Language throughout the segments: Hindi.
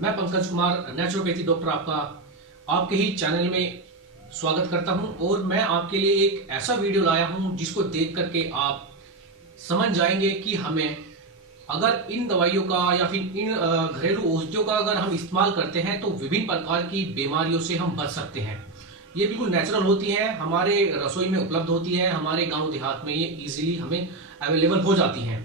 मैं पंकज कुमार नेचुरोपैथी डॉक्टर आपका आपके ही चैनल में स्वागत करता हूं और मैं आपके लिए एक ऐसा वीडियो लाया हूं जिसको देख करके आप समझ जाएंगे कि हमें अगर इन दवाइयों का या फिर इन घरेलू औषधियों का अगर हम इस्तेमाल करते हैं तो विभिन्न प्रकार की बीमारियों से हम बच सकते हैं। ये बिल्कुल नेचुरल होती है, हमारे रसोई में उपलब्ध होती है, हमारे गांव देहात में ये इजीली हमें अवेलेबल हो जाती हैं।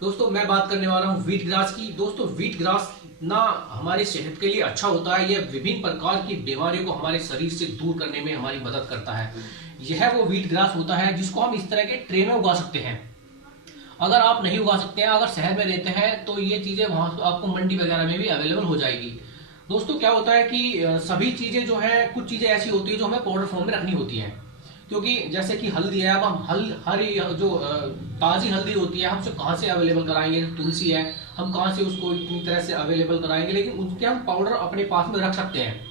दोस्तों मैं बात करने वाला हूँ व्हीट ग्रास की। दोस्तों व्हीट ग्रास ना हमारी सेहत के लिए अच्छा होता है, यह विभिन्न प्रकार की बीमारियों को हमारे शरीर से दूर करने में हमारी मदद करता है। यह वो व्हीट ग्रास होता है जिसको हम इस तरह के ट्रे में उगा सकते हैं। अगर आप नहीं उगा सकते हैं, अगर शहर में रहते हैं तो ये चीजें वहां आपको मंडी वगैरह में भी अवेलेबल हो जाएगी। दोस्तों क्या होता है कि सभी चीजें जो है, कुछ चीजें ऐसी होती है जो हमें पाउडर फॉर्म में रखनी होती है, क्योंकि जैसे कि हल्दी है, अब हम हरी जो ताजी हल्दी होती है हम उसे कहाँ से अवेलेबल कराएंगे, तुलसी है हम कहाँ से उसको इतनी तरह से अवेलेबल कराएंगे, लेकिन उसके हम पाउडर अपने पास में रख सकते हैं।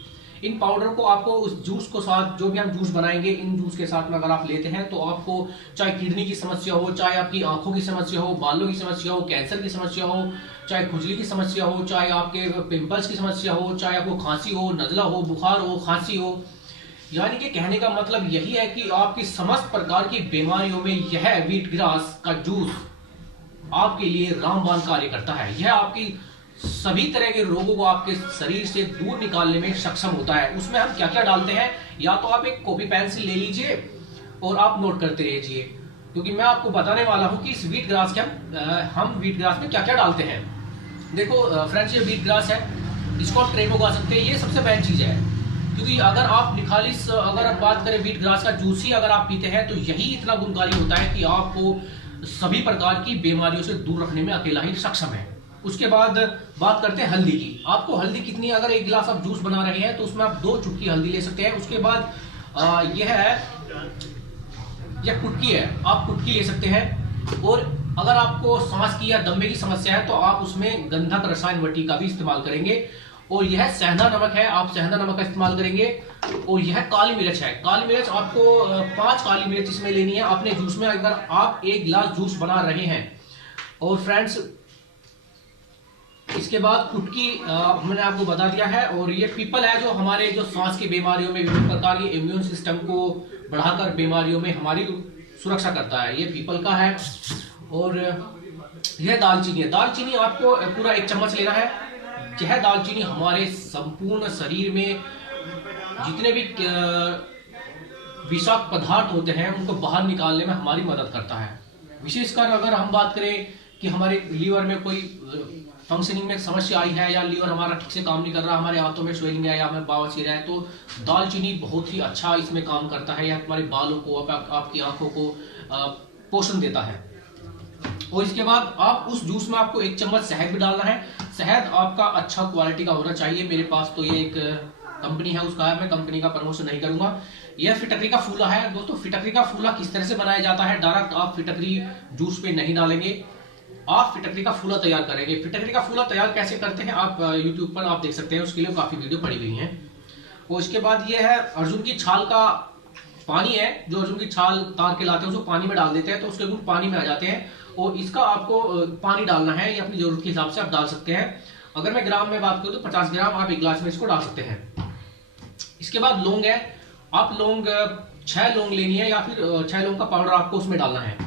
इन पाउडर को आपको उस जूस को साथ, जो भी हम जूस बनाएंगे इन जूस के साथ में अगर आप लेते हैं तो आपको चाहे किडनी की समस्या हो, चाहे आपकी आंखों की समस्या हो, बालों की समस्या हो, कैंसर की समस्या हो, चाहे खुजली की समस्या हो, चाहे आपके पिंपल्स की समस्या हो, चाहे आपको खांसी हो, नजला हो, बुखार हो, खांसी हो, यानी कि कहने का मतलब यही है कि आपकी समस्त प्रकार की बीमारियों में यह व्हीट ग्रास का जूस आपके लिए रामबाण कार्य करता है। यह आपकी सभी तरह के रोगों को आपके शरीर से दूर निकालने में सक्षम होता है। उसमें हम क्या क्या डालते हैं, या तो आप एक कॉपी पेंसिल ले लीजिए और आप नोट करते रहिए, क्योंकि मैं आपको बताने वाला हूं कि इस व्हीट ग्रास के हम व्हीट ग्रास में क्या क्या डालते हैं। देखो फ्रेंड्स, ये व्हीट ग्रास है, इसको आप ट्रे में उगा सकते हैं। ये सबसे मेन चीज है, क्योंकि अगर आप निखालिस अगर आप बात करें व्हीट ग्रास का जूस ही अगर आप पीते हैं तो यही इतना गुणकारी होता है कि आपको सभी प्रकार की बीमारियों से दूर रखने में अकेला ही सक्षम है। उसके बाद बात करते हैं हल्दी की। आपको हल्दी कितनी, अगर एक गिलास आप जूस बना रहे हैं तो उसमें आप 2 चुटकी हल्दी ले सकते हैं। उसके बाद यह कुटकी है, आप कुटकी ले सकते हैं। और अगर आपको सांस की या दमे की समस्या है तो आप उसमें गंधक रसायन वटी का भी इस्तेमाल करेंगे। और यह सेंधा नमक है, आप सेंधा नमक का इस्तेमाल करेंगे। और यह काली मिर्च है, काली मिर्च आपको 5 काली मिर्च इसमें लेनी है अपने जूस में, अगर आप 1 गिलास जूस बना रहे हैं। और फ्रेंड्स इसके बाद कुटकी मैंने आपको बता दिया है। और ये पीपल है जो हमारे जो सांस की बीमारियों में, विभिन्न प्रकार के इम्यून सिस्टम को बढ़ाकर बीमारियों में हमारी सुरक्षा करता है, ये पीपल का है। और यह दालचीनी है, दालचीनी आपको पूरा 1 चम्मच लेना है। यह दालचीनी हमारे संपूर्ण शरीर में जितने भी विषाक्त पदार्थ होते हैं उनको बाहर निकालने में हमारी मदद करता है। विशेषकर अगर हम बात करें कि हमारे लीवर में कोई फंक्शनिंग में समस्या आई है, या लीवर हमारा ठीक से काम नहीं कर रहा, हमारे हाथों में स्वेलिंग है या हमें बवासीर है, तो दालचीनी बहुत ही अच्छा इसमें काम करता है। यह हमारे बालों को, आपकी आंखों को पोषण देता है। और इसके बाद आप उस जूस में आपको 1 चम्मच शहद भी डालना है। शहद आपका अच्छा क्वालिटी का होना चाहिए। मेरे पास तो ये एक कंपनी है उसका है, मैं कंपनी का प्रमोशन नहीं करूंगा। यह फिटकरी का फूला है। दोस्तों फिटकरी का फूला किस तरह से बनाया जाता है, डायरेक्ट आप फिटकरी जूस पे नहीं डालेंगे, आप फिटकरी का फूला तैयार करेंगे। फिटकरी का फूला तैयार कैसे करते हैं आप यूट्यूब पर आप देख सकते हैं, उसके लिए काफी वीडियो पड़ी हुई है। और इसके बाद ये है अर्जुन की छाल का पानी है, जो अर्जुन की छाल तार के लाते हैं उसको पानी में डाल देते हैं तो उसके गुण पानी में आ जाते हैं। और इसका आपको पानी डालना है, ये अपनी जरूरत के हिसाब से आप डाल सकते हैं। अगर मैं ग्राम में बात करूं तो 50 ग्राम आप 1 गिलास में इसको डाल सकते हैं। इसके बाद लौंग है, आप लौंग 6 लौंग लेनी है, या फिर 6 लौंग का पाउडर आपको उसमें डालना है।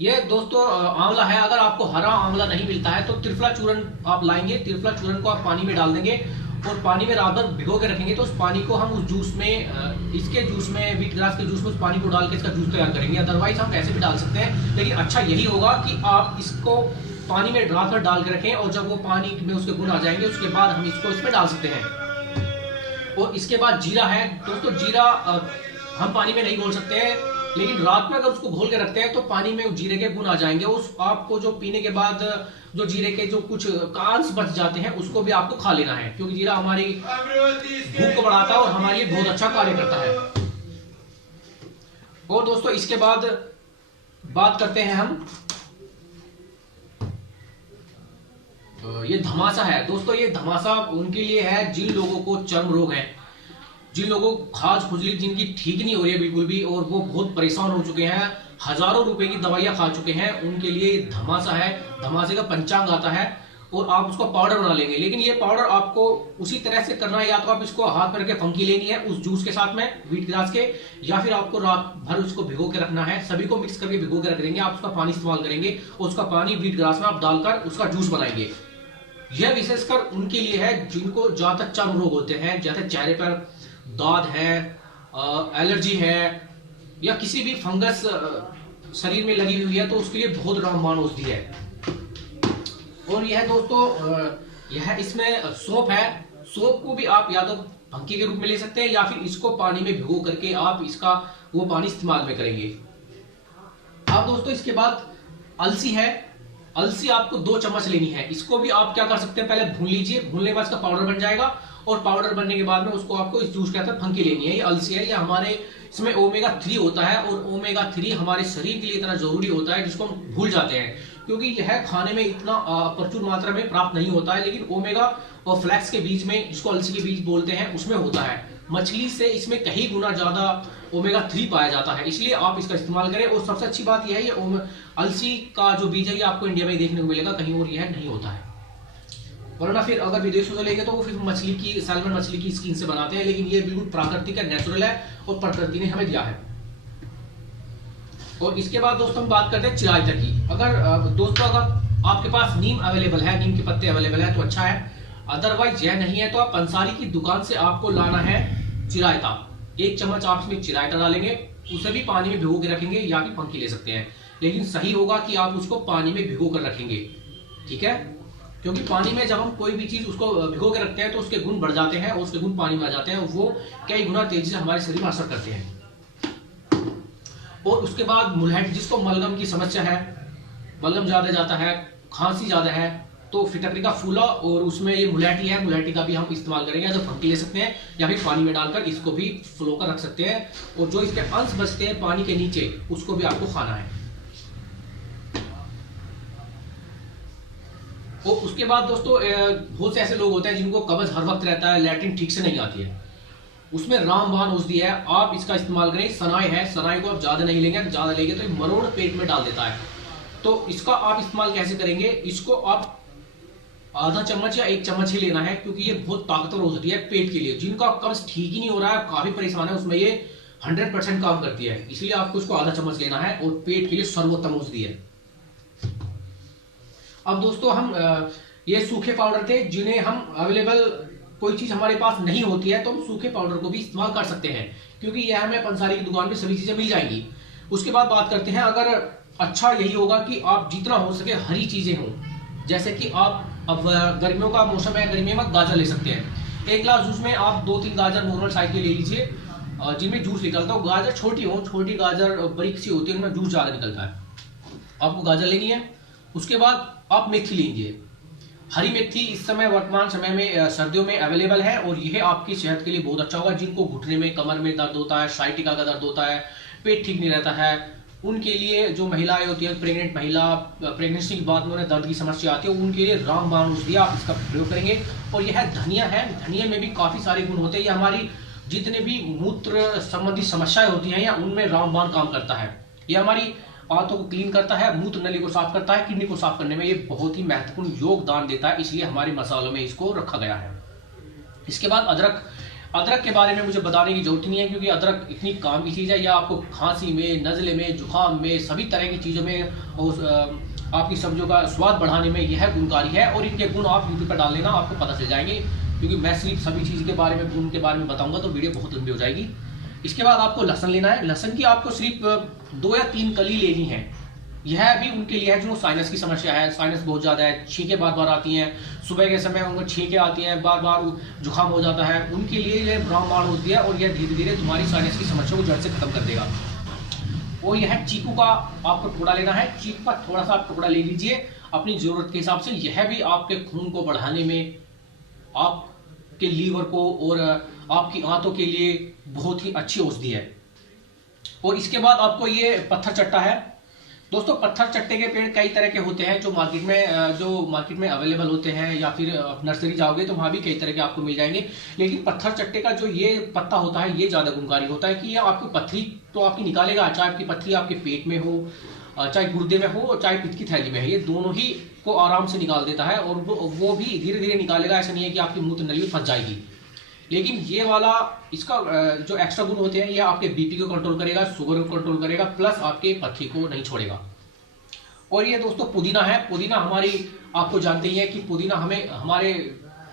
ये दोस्तों आंवला है, अगर आपको हरा आंवला नहीं मिलता है तो त्रिफला चूर्ण आप लाएंगे, त्रिफला चूर्ण को आप पानी में डाल देंगे और पानी में रात भर भिगो के रखेंगे। तो उस पानी को हम उस जूस में, इसके जूस में, व्हीट ग्रास के जूस में उस पानी को डाल के इसका जूस तैयार करेंगे। अदरवाइज हम ऐसे भी डाल सकते हैं, लेकिन अच्छा यही होगा कि आप इसको पानी में रात भर डाल के रखें और जब वो पानी में उसके गुण आ जाएंगे उसके बाद हम इसको इसमें डाल सकते हैं। और इसके बाद जीरा है। दोस्तों जीरा हम पानी में नहीं घोल सकते हैं, लेकिन रात में अगर उसको घोल के रखते हैं तो पानी में जीरे के गुण आ जाएंगे। उस आपको जो पीने के बाद जो जीरे के जो कुछ कांस बच जाते हैं उसको भी आपको खा लेना है, क्योंकि जीरा हमारी भूख को बढ़ाता है और हमारे लिए बहुत अच्छा कार्य करता है। और दोस्तों इसके बाद बात करते हैं हम, ये धमासा है। दोस्तों ये धमासा उनके लिए है जिन लोगों को चर्म रोग है, जिन लोगों को खाज खुजली जिनकी ठीक नहीं हो रही है बिल्कुल भी, और वो बहुत परेशान हो चुके हैं, हजारों रुपए की दवाइयां खा चुके हैं, उनके लिए धमासा है। धमासे का पंचांग आता है और आप उसका पाउडर बना लेंगे। लेकिन ये पाउडर आपको उसी तरह से करना है, या तो आप इसको हाथ में रख के फंकी लेनी है उस जूस के साथ में व्हीट ग्रास के, या फिर आपको रात भर उसको भिगो के रखना है। सभी को मिक्स करके भिगो के रख देंगे, आप उसका पानी इस्तेमाल करेंगे और उसका पानी व्हीट ग्रास में आप डालकर उसका जूस बनाएंगे। यह विशेषकर उनके लिए है जिनको ज्यादा चर्म रोग होते हैं, जैसे चेहरे पर दाद है, एलर्जी है, या किसी भी फंगस शरीर में लगी हुई है, तो उसके लिए बहुत रामबाण औषधि है। और यह दोस्तों यह इसमें सौंफ है। सौंफ को भी आप या तो फंकी के रूप में ले सकते हैं, या फिर इसको पानी में भिगो करके आप इसका वो पानी इस्तेमाल में करेंगे। अब दोस्तों इसके बाद अलसी है। अलसी आपको 2 चम्मच लेनी है। इसको भी आप क्या कर सकते हैं, पहले भून लीजिए, भूनने के बाद इसका पाउडर बन जाएगा, और पाउडर बनने के बाद में उसको आपको इस जूस के अंदर फंकी लेनी है। ये अलसी है, ये हमारे इसमें ओमेगा 3 होता है, और ओमेगा 3 हमारे शरीर के लिए इतना जरूरी होता है जिसको हम भूल जाते हैं, क्योंकि यह खाने में इतना प्रचुर मात्रा में प्राप्त नहीं होता है। लेकिन ओमेगा और फ्लैक्स के बीज में, जिसको अलसी के बीज बोलते हैं, उसमें होता है। मछली से इसमें कहीं गुना ज्यादा ओमेगा 3 पाया जाता है, इसलिए आप इसका इस्तेमाल करें। और सबसे अच्छी बात यह है, ये अलसी का जो बीज है ये आपको इंडिया में देखने को मिलेगा, कहीं और यह नहीं होता है। वरना फिर अगर विदेशों से लेंगे तो वो फिर मछली की, सैल्मन मछली की स्किन से बनाते हैं, लेकिन ये बिल्कुल प्राकृतिक है, नेचुरल है, और प्रकृति ने हमें दिया है। और इसके बाद दोस्तों हम बात करते हैं चिरायता की। अगर दोस्तों अगर आपके पास नीम अवेलेबल है, नीम के पत्ते अवेलेबल है तो अच्छा है, अदरवाइज यह नहीं है तो आप पंसारी की दुकान से आपको लाना है चिरायता। 1 चम्मच आप इसमें चिरायता डालेंगे, उसे भी पानी में भिगो के रखेंगे, या फिर फंकी ले सकते हैं। लेकिन सही होगा कि आप उसको पानी में भिगो कर रखेंगे, ठीक है, क्योंकि पानी में जब हम कोई भी चीज उसको भिगो के रखते हैं तो उसके गुण बढ़ जाते हैं, और उसके गुण पानी में आ जाते हैं, और वो कई गुना तेजी से हमारे शरीर में असर करते हैं। और उसके बाद मुलहट, जिसको मलगम की समस्या है, बलगम ज्यादा जाता है, खांसी ज्यादा है, तो फिटकरी का फूला और उसमें ये मुलैठी है, मुलैठी का भी हम इस्तेमाल करेंगे। तो फंकी ले सकते हैं, या फिर पानी में डालकर इसको भी फ्लो कर रख सकते हैं, और जो इसके अंश बचते हैं पानी के नीचे उसको भी आपको खाना है। और उसके बाद दोस्तों बहुत से ऐसे लोग होते हैं जिनको कब्ज हर वक्त रहता है, लैट्रिन ठीक से नहीं आती है, उसमें रामबाण औषधि है, आप इसका इस्तेमाल करें। सनाई है, सनाई को आप ज्यादा नहीं लेंगे, ज्यादा लेंगे तो मरोड़ पेट में डाल देता है। तो इसका आप इस्तेमाल कैसे करेंगे, इसको आप आधा चम्मच या 1 चम्मच ही लेना है, क्योंकि ये बहुत ताकतवर औषधि है पेट के लिए। जिनका कब्ज ठीक ही नहीं हो रहा है, काफी परेशान है, उसमें ये 100% काम करती है, इसलिए आपको इसको आधा चम्मच लेना है, और पेट के लिए सर्वोत्तम औषधि है। अब दोस्तों हम ये सूखे पाउडर थे जिन्हें हम अवेलेबल, कोई चीज हमारे पास नहीं होती है तो हम सूखे पाउडर को भी इस्तेमाल कर सकते हैं, क्योंकि यह हमें पंसारी की दुकान पे सभी चीजें मिल जाएंगी। उसके बाद बात करते हैं, अगर अच्छा यही होगा कि आप जितना हो सके हरी चीजें हों, जैसे कि आप अब गर्मियों का मौसम है, गर्मियों में गाजर ले सकते हैं। 1 ग्लास जूस में आप 2-3 गाजर नॉर्मल साइज के ले लीजिए, जिनमें जूस निकलता हो। गाजर छोटी हो, छोटी गाजर बारीक सी होती है, उनमें जूस ज्यादा निकलता है। आपको गाजर लेनी है। उसके बाद आप मेथी लीजिए। हरी मेथी इस समय वर्तमान समय में सर्दियों में अवेलेबल है, और यह आपकी सेहत के लिए बहुत अच्छा होगा। जिनको घुटने में, कमर में दर्द होता है, साइटिका का दर्द होता है, पेट ठीक नहीं रहता है, उनके लिए, जो महिलाएं होती है, प्रेग्नेंट महिला, प्रेगनेंसी के बाद में उन्हें दर्द की समस्या आती है, उनके लिए रामबाण औषधि आप इसका प्रयोग करेंगे। और यह धनिया है, धनिया में भी काफी सारे गुण होते हैं। यह हमारी जितने भी मूत्र संबंधी समस्याएं होती हैं, या उनमें रामबाण काम करता है। यह हमारी आंतों को क्लीन करता है, मूत्र नली को साफ करता है, किडनी को साफ करने में ये बहुत ही महत्वपूर्ण योगदान देता है, इसलिए हमारे मसालों में इसको रखा गया है। इसके बाद अदरक। अदरक के बारे में मुझे बताने की जरूरत नहीं है, क्योंकि अदरक इतनी काम की चीज है, या आपको खांसी में, नजले में, जुकाम में, सभी तरह की चीजों में, आपकी सब्जियों का स्वाद बढ़ाने में यह गुणकारी है। और इनके गुण आप यूट्यूब पर डाल लेना, आपको पता चल जाएंगे, क्योंकि मैं सिर्फ सभी चीज के बारे में, गुण के बारे में बताऊंगा तो वीडियो बहुत लंबी हो जाएगी। इसके बाद आपको लहसुन लेना है। लहसुन की आपको सिर्फ 2 या 3 कली लेनी है। यह भी उनके लिए है जो साइनस की समस्या है, साइनस बहुत ज्यादा है, छींके बार बार आती हैं, सुबह के समय उनको छींके आती हैं, बार बार जुकाम हो जाता है, उनके लिए यह रामबाण होती है, और यह धीरे धीरे तुम्हारी साइनस की समस्या को जड़ से खत्म कर देगा। और यह चीकू का आपको टुकड़ा लेना है। चीकू का थोड़ा सा आप टुकड़ा ले लीजिए अपनी जरूरत के हिसाब से। यह भी आपके खून को बढ़ाने में, आपके लीवर को और आपकी आंतों के लिए बहुत ही अच्छी औषधि है। और इसके बाद आपको ये पत्थर चट्टा है। दोस्तों पत्थर चट्टे के पेड़ कई तरह के होते हैं, जो मार्केट में अवेलेबल होते हैं, या फिर नर्सरी जाओगे तो वहां भी कई तरह के आपको मिल जाएंगे। लेकिन पत्थर चट्टे का जो ये पत्ता होता है, ये ज्यादा गुणकारी होता है, कि ये आपकी पत्थरी तो आपकी निकालेगा, चाहे आपकी पत्थरी आपके पेट में हो, चाहे गुर्दे में हो चाहे पित्त की थैली में है, ये दोनों ही को आराम से निकाल देता है। और वो भी धीरे धीरे निकालेगा, ऐसा नहीं है कि आपकी मूत्र नली में फंस जाएगी। लेकिन ये वाला इसका जो एक्स्ट्रा गुण होते हैं, ये आपके बीपी को कंट्रोल करेगा, शुगर को कंट्रोल करेगा, प्लस आपके पथरी को नहीं छोड़ेगा। और ये दोस्तों पुदीना है। पुदीना हमारी, आपको जानते ही है कि पुदीना हमें हमारे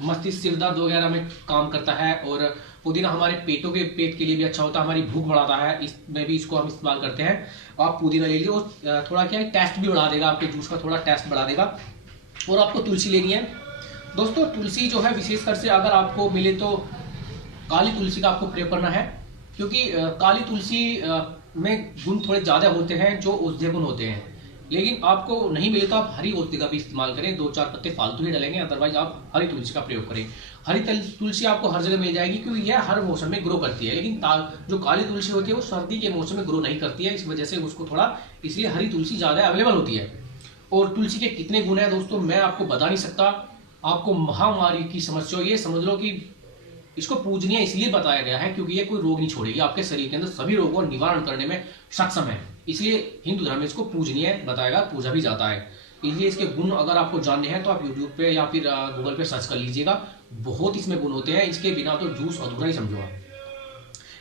मस्तिष्क, सिर दर्द वगैरह में काम करता है। और पुदीना हमारे पेट के लिए भी अच्छा होता है, हमारी भूख बढ़ाता है, इसमें भी इसको हम इस्तेमाल करते हैं। आप पुदीना ले लीजिए, और थोड़ा क्या है, टेस्ट भी बढ़ा देगा, आपके जूस का थोड़ा टेस्ट बढ़ा देगा। और आपको तुलसी लेनी है दोस्तों। तुलसी जो है विशेषकर से अगर आपको मिले तो काली तुलसी का आपको प्रयोग करना है, क्योंकि काली तुलसी में गुण थोड़े ज्यादा होते हैं जो औषधीय गुण होते हैं। लेकिन आपको नहीं मिले तो आप हरी औषधि का भी इस्तेमाल करें, 2-4 पत्ते फालतू ही डलेंगे, अदरवाइज आप हरी तुलसी का प्रयोग करें। हरी तुलसी आपको हर जगह मिल जाएगी, क्योंकि यह हर मौसम में ग्रो करती है। लेकिन जो काली तुलसी होती है वो सर्दी के मौसम में ग्रो नहीं करती है, इस वजह से उसको थोड़ा, इसलिए हरी तुलसी ज्यादा अवेलेबल होती है। और तुलसी के कितने गुण है दोस्तों मैं आपको बता नहीं सकता। आपको महामारी की समस्या, ये समझ लो कि इसको पूजनीय इसलिए बताया गया है क्योंकि ये कोई रोग नहीं छोड़ेगी, आपके शरीर के अंदर सभी रोगों का निवारण करने में सक्षम है, इसलिए हिंदू धर्म में इसको पूजनीय बताएगा, पूजा भी जाता है। इसलिए इसके गुण अगर आपको जानने हैं तो आप यूट्यूब पे या फिर गूगल पे सर्च कर लीजिएगा, बहुत इसमें गुण होते हैं। इसके बिना तो जूस अधूरा ही समझो आप।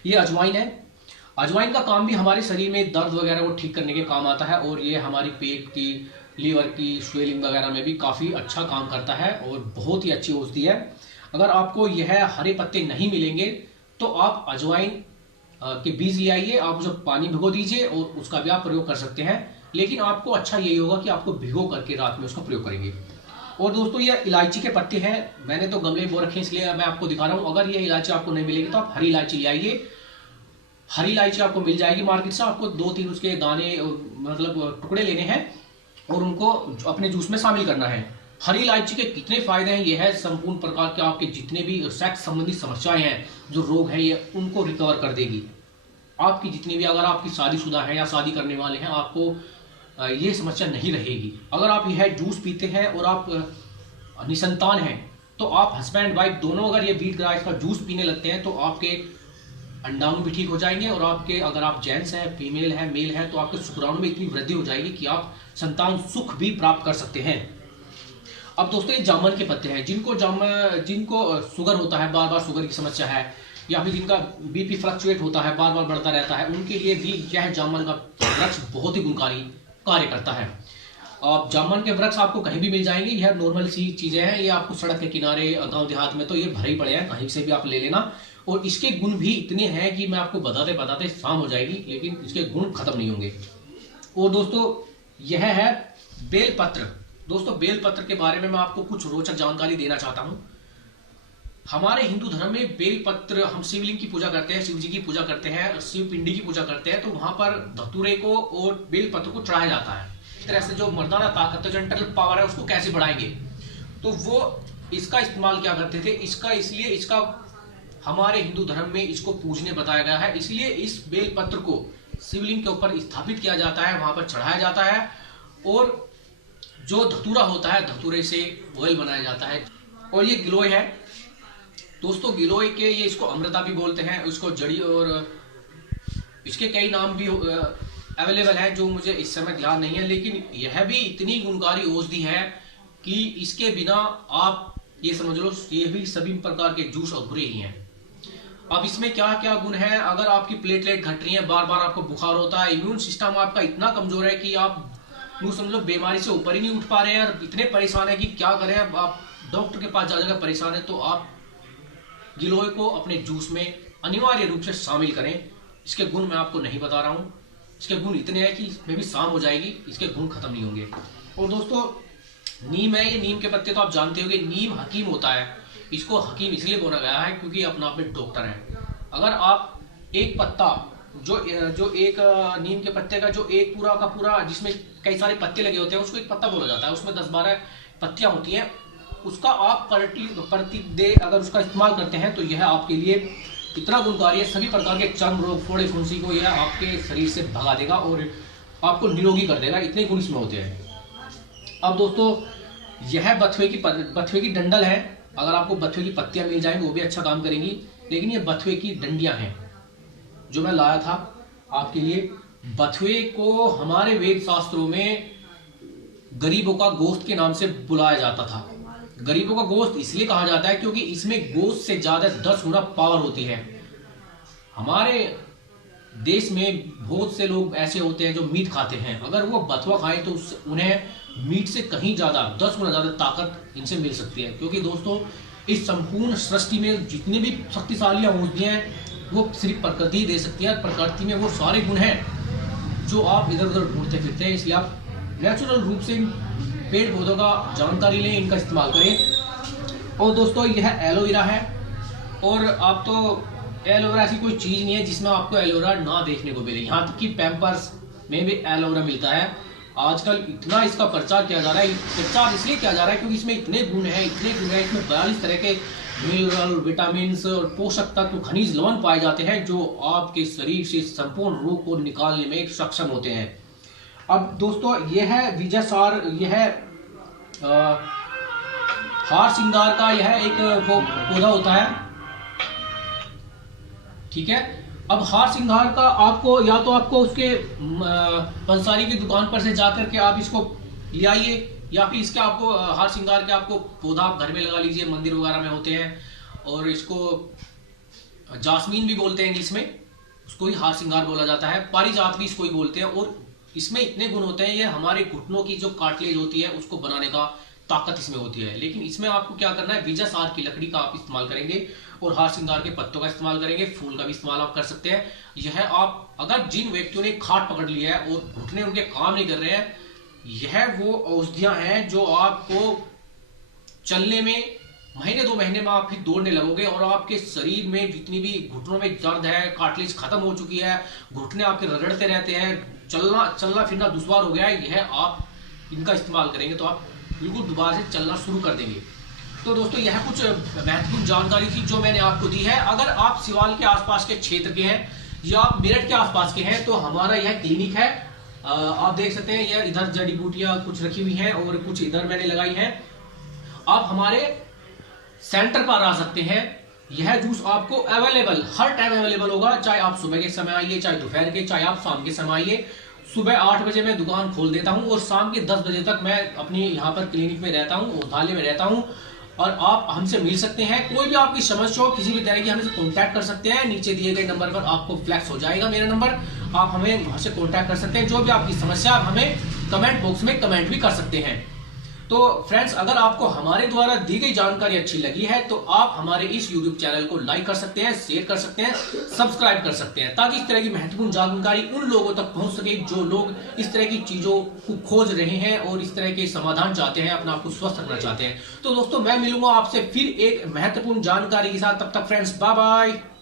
ये अजवाइन है। अजवाइन का काम भी हमारे शरीर में दर्द वगैरह को ठीक करने के काम आता है, और ये हमारी पेट की, लीवर की स्वेलिंग वगैरह में भी काफी अच्छा काम करता है, और बहुत ही अच्छी औषधि है। अगर आपको यह हरे पत्ते नहीं मिलेंगे तो आप अजवाइन के बीज ले आइए, आप उसे पानी भिगो दीजिए और उसका भी आप प्रयोग कर सकते हैं। लेकिन आपको अच्छा यही होगा कि आपको भिगो करके रात में उसका प्रयोग करेंगे। और दोस्तों ये इलायची के पत्ते हैं, मैंने तो गमले बो रखे हैं इसलिए मैं आपको दिखा रहा हूं। अगर ये इलायची आपको नहीं मिलेगी तो आप हरी इलायची ले आइए। हरी इलायची आपको मिल जाएगी मार्केट से, आपको 2-3 उसके दाने मतलब टुकड़े लेने हैं और उनको अपने जूस में शामिल करना है। हरी इलायची के कितने फायदे हैं, यह है संपूर्ण प्रकार के आपके जितने भी सेक्स संबंधी समस्याएं हैं, जो रोग है, ये उनको रिकवर कर देगी। आपकी जितनी भी, अगर आपकी शादीशुदा है या शादी करने वाले हैं, आपको ये समस्या नहीं रहेगी। अगर आप यह जूस पीते हैं और आप निसंतान हैं तो आप हस्बैंड वाइफ दोनों अगर ये व्हीट ग्रास का जूस पीने लगते हैं तो आपके अंडाणु भी ठीक हो जाएंगे, और आपके, अगर आप जेंट्स हैं, फीमेल है, मेल है, तो आपके शुक्राणु में इतनी वृद्धि हो जाएगी कि आप संतान सुख भी प्राप्त कर सकते हैं। अब दोस्तों ये जामुन के पत्ते हैं, जिनको शुगर होता है, बार बार शुगर की समस्या है, या फिर जिनका बीपी फ्लक्चुएट होता है, बार बार बढ़ता रहता है, उनके लिए भी यह जामुन का वृक्ष बहुत ही गुणकारी कार्य करता है। अब जामुन के वृक्ष आपको कहीं भी मिल जाएंगे, यह नॉर्मल सी चीजें हैं, ये आपको सड़क के किनारे, गांव देहात में तो ये भरे ही पड़े हैं, कहीं से भी आप ले लेना। और इसके गुण भी इतने हैं कि मैं आपको बताते बताते शाम हो जाएगी, लेकिन इसके गुण खत्म नहीं होंगे। और दोस्तों यह है बेलपत्र। दोस्तों बेलपत्र के बारे में मैं आपको कुछ रोचक जानकारी देना चाहता हूं। हमारे हिंदू धर्म में बेलपत्र, हम शिवलिंग की पूजा करते हैं, शिव जी की पूजा करते हैं, शिव पिंडी की पूजा करते हैं, तो वहां पर धतूरे को और बेलपत्र को चढ़ाया जाता है। इस तरह से जो मर्दाना ताकत है, जो इंटरनल पावर है, उसको कैसे बढ़ाएंगे, तो वो इसका इस्तेमाल क्या करते थे, इसका हमारे हिंदू धर्म में इसको पूजने बताया गया है, इसलिए इस बेलपत्र को शिवलिंग के ऊपर स्थापित किया जाता है, वहां पर चढ़ाया जाता है, और जो धतूरा होता है, धतूरे से ऑयल बनाया जाता है। और ये गिलोय है दोस्तों, गिलोय के, ये इसको अमृता भी बोलते हैं, उसको जड़ी, और इसके कई नाम भी अवेलेबल हैं जो मुझे इस समय ध्यान नहीं है, लेकिन यह भी इतनी गुणकारी औषधि है कि इसके बिना आप ये समझ लो ये भी सभी प्रकार के जूस अधूरे ही हैं। अब इसमें क्या क्या गुण है, अगर आपकी प्लेटलेट घट रही है, बार बार आपको बुखार होता है, इम्यून सिस्टम आपका इतना कमजोर है कि आप समझ लो बीमारी से ऊपर ही नहीं उठ पा रहे हैं, और इतने परेशान है कि क्या करें, आप डॉक्टर के पास जाकर परेशान है, तो आप गिलोय को अपने जूस में अनिवार्य रूप से शामिल करें। इसके गुण मैं आपको नहीं बता रहा हूं, इसके गुण इतने हैं कि इसमें भी शाम हो जाएगी, इसके गुण खत्म नहीं होंगे। और दोस्तों नीम है, ये नीम के पत्ते तो आप जानते होंगे, नीम हकीम होता है, इसको हकीम इसलिए बोला गया है क्योंकि अपना आप में डॉक्टर है। अगर आप एक पत्ता जो एक नीम के पत्ते का जो एक पूरा का पूरा, जिसमें कई सारे पत्ते लगे होते हैं, उसको एक पत्ता बोला जाता है, उसमें 10-12 पत्तियां होती हैं, उसका आप प्रति डे अगर उसका इस्तेमाल करते हैं तो यह आपके लिए इतना गुणकारी है, सभी प्रकार के चर्म रोग, फोड़े फुंसी को यह आपके शरीर से भगा देगा और आपको निरोगी कर देगा, इतने गुण इसमें होते हैं। अब दोस्तों यह बथुए की डंडल है, अगर आपको बथुए की पत्तियां मिल जाएंगी वो भी अच्छा काम करेंगी, लेकिन ये बथुए की डंडियां हैं जो मैं लाया था आपके लिए, बथुए को हमारे वेद शास्त्रों में गरीबों का गोश्त के नाम से बुलाया जाता था। गरीबों का गोश्त इसलिए कहा जाता है क्योंकि इसमें गोश्त से ज्यादा 10 गुना पावर होती है। हमारे देश में बहुत से लोग ऐसे होते हैं जो मीट खाते हैं, अगर वो बथुआ खाएं तो उन्हें मीट से कहीं ज्यादा 10 गुना ज्यादा ताकत इनसे मिल सकती है। क्योंकि दोस्तों इस संपूर्ण सृष्टि में जितनी भी शक्तिशाली औषधियां हैं वो सिर्फ प्रकृति दे सकती है। प्रकृति में वो सारे गुण हैं जो आप इधर उधर ढूंढते फिरते हैं, इसलिए आप नेचुरल रूप से पेड़ पौधों का जानकारी लें, इनका इस्तेमाल करें। और दोस्तों यह एलोवेरा है, और आप तो एलोवेरा ऐसी कोई चीज नहीं है जिसमें आपको एलोवेरा ना देखने को मिले। यहाँ तक कि पैम्पर्स में भी एलोवेरा मिलता है। आजकल इतना इसका प्रचार किया जा रहा है, प्रचार इसलिए किया जा रहा है क्योंकि इसमें इतने गुण है, इसमें 42 तरह के मिनरल, विटामिन और पोषक तत्व, खनिज, लवण पाए जाते हैं जो आपके शरीर से संपूर्ण रोग को निकालने में सक्षम होते हैं। अब दोस्तों यह है विजयसार, यह हार श्रृंगार का यह एक पौधा होता है, ठीक है। अब हार श्रृंगार का आपको या तो आपको उसके पंसारी की दुकान पर से जाकर के आप इसको ले आइए, या फिर इसके आपको हार श्रृंगार के आपको पौधा घर में लगा लीजिए, मंदिर वगैरह में होते हैं। और इसको जास्मीन भी बोलते हैं इंग्लिश में, उसको ही हार श्रृंगार बोला जाता है। पारिजात भी इसको ही बोलते हैं। और इसमें इतने गुण होते हैं, ये हमारे घुटनों की जो कार्टिलेज होती है उसको बनाने का ताकत इसमें होती है। लेकिन इसमें आपको क्या करना है, विजयसार की लकड़ी का आप इस्तेमाल करेंगे और हार श्रृंगार के पत्तों का इस्तेमाल करेंगे, फूल का भी इस्तेमाल आप कर सकते हैं। यह आप अगर जिन व्यक्तियों ने खाट पकड़ लिया है और घुटने उनके काम नहीं कर रहे हैं, यह वो औषधियां हैं जो आपको चलने में महीने 2 महीने में आप फिर दौड़ने लगोगे और आपके शरीर में जितनी भी घुटनों में दर्द है, कार्टिलेज खत्म हो चुकी है, घुटने आपके रगड़ते रहते हैं, चलना फिरना दुश्वार हो गया है, यह आप इनका इस्तेमाल करेंगे तो आप बिल्कुल दोबारा से चलना शुरू कर देंगे। तो दोस्तों यह कुछ महत्वपूर्ण जानकारी थी जो मैंने आपको दी है। अगर आप सिवाल के आसपास के क्षेत्र के हैं या आप मेरठ के आसपास के हैं तो हमारा यह क्लिनिक है। आप देख सकते हैं यह इधर जड़ी बूटियां कुछ रखी हुई हैं और कुछ इधर मैंने लगाई हैं। आप हमारे सेंटर पर आ सकते हैं। यह जूस आपको अवेलेबल हर टाइम अवेलेबल होगा, चाहे आप सुबह के समय आइए, चाहे दोपहर के, चाहे आप शाम के समय आइए। सुबह 8 बजे मैं दुकान खोल देता हूं और शाम के 10 बजे तक मैं अपनी यहाँ पर क्लिनिक में रहता हूँ, औधाले में रहता हूँ। और आप हमसे मिल सकते हैं, कोई भी आपकी समस्या हो किसी भी तरह की हमसे कांटेक्ट कर सकते हैं। नीचे दिए गए नंबर पर आपको फ्लैक्स हो जाएगा मेरा नंबर, आप हमें वहां से कांटेक्ट कर सकते हैं। जो भी आपकी समस्या आप हमें कमेंट बॉक्स में कमेंट भी कर सकते हैं। तो फ्रेंड्स, अगर आपको हमारे द्वारा दी गई जानकारी अच्छी लगी है तो आप हमारे इस YouTube चैनल को लाइक कर सकते हैं, शेयर कर सकते हैं, सब्सक्राइब कर सकते हैं, ताकि इस तरह की महत्वपूर्ण जानकारी उन लोगों तक पहुंच सके जो लोग इस तरह की चीजों को खोज रहे हैं और इस तरह के समाधान चाहते हैं, अपने आप को स्वस्थ रखना चाहते हैं। तो दोस्तों मैं मिलूंगा आपसे फिर एक महत्वपूर्ण जानकारी के साथ। तब तक फ्रेंड्स, बाय बाय।